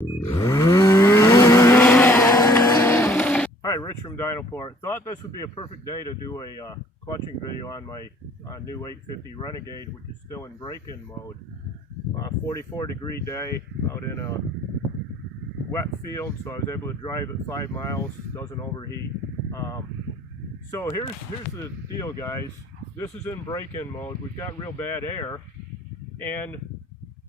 Hi, Rich from DynoPort. Thought this would be a perfect day to do a clutching video on my new 850 Renegade, which is still in break-in mode. 44-degree day out in a wet field, so I was able to drive it 5 miles, doesn't overheat. So here's the deal, guys. This is in break-in mode. We've got real bad air, and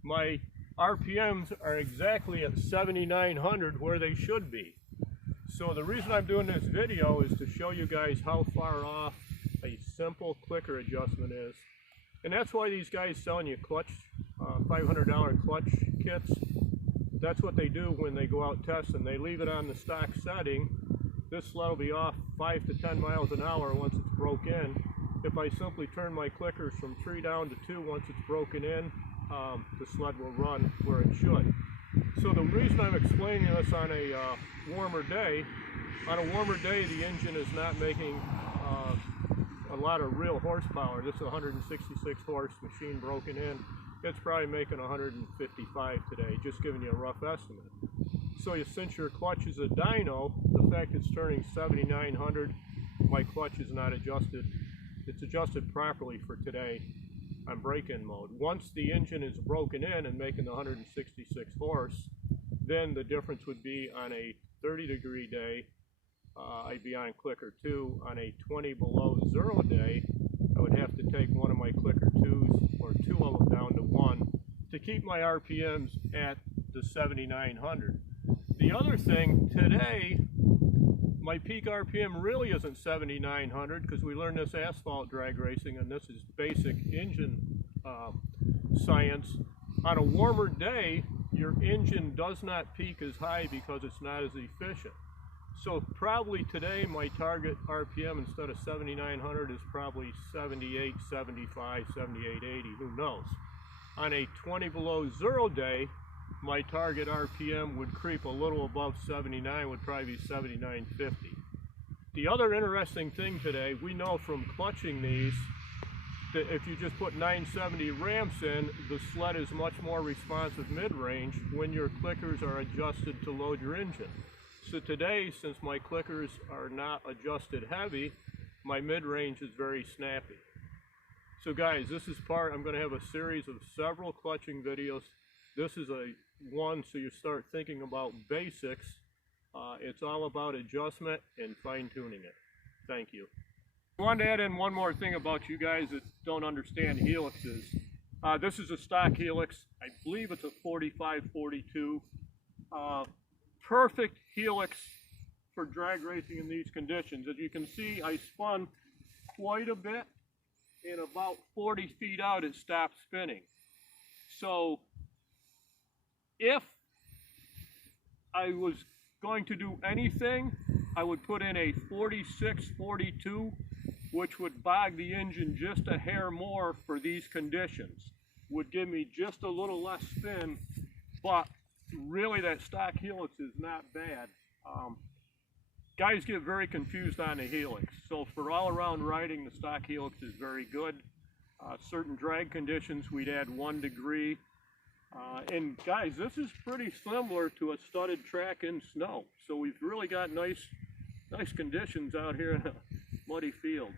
my RPMs are exactly at 7,900 where they should be. So the reason I'm doing this video is to show you guys how far off a simple clicker adjustment is. And that's why these guys selling you clutch, $500 clutch kits, that's what they do when they go out testing. They leave it on the stock setting. This sled will be off 5 to 10 miles an hour once it's broke in. If I simply turn my clickers from 3 down to 2 once it's broken in, the sled will run where it should. So the reason I'm explaining this on a warmer day, the engine is not making a lot of real horsepower. This is a 166 horse machine broken in. It's probably making 155 today, just giving you a rough estimate. So since your clutch is a dyno, the fact it's turning 7,900, my clutch is not adjusted. It's adjusted properly for today on break-in mode. Once the engine is broken in and making the 166 horse, then the difference would be on a 30-degree day, I'd be on clicker 2. On a 20 below 0 day, I would have to take one of my clicker 2s or 2 of them down to 1 to keep my RPMs at the 7,900. The other thing, today, my peak RPM really isn't 7,900 because we learned this asphalt drag racing, and this is basic engine science. On a warmer day, your engine does not peak as high because it's not as efficient. So probably today my target RPM instead of 7,900 is probably 78, 75, 78, 80, who knows. On a 20 below 0 day, my target RPM would creep a little above 79, would probably be 79.50. The other interesting thing today, we know from clutching these, that if you just put 970 ramps in, the sled is much more responsive mid-range when your clickers are adjusted to load your engine. So today, since my clickers are not adjusted heavy, my mid-range is very snappy. So guys, this is I'm going to have a series of several clutching videos. This is one so you start thinking about basics. It's all about adjustment and fine-tuning it. Thank you. I wanted to add in one more thing about you guys that don't understand helixes. This is a stock helix. I believe it's a 45-42. Perfect helix for drag racing in these conditions. As you can see, I spun quite a bit, and about 40 feet out it stopped spinning. So if I was going to do anything, I would put in a 46-42, which would bog the engine just a hair more for these conditions. Would give me just a little less spin, but really that stock helix is not bad. Guys get very confused on the helix. So for all-around riding, the stock helix is very good. Certain drag conditions, we'd add 1 degree. And guys, this is pretty similar to a studded track in snow. So we've really got nice conditions out here in a muddy field.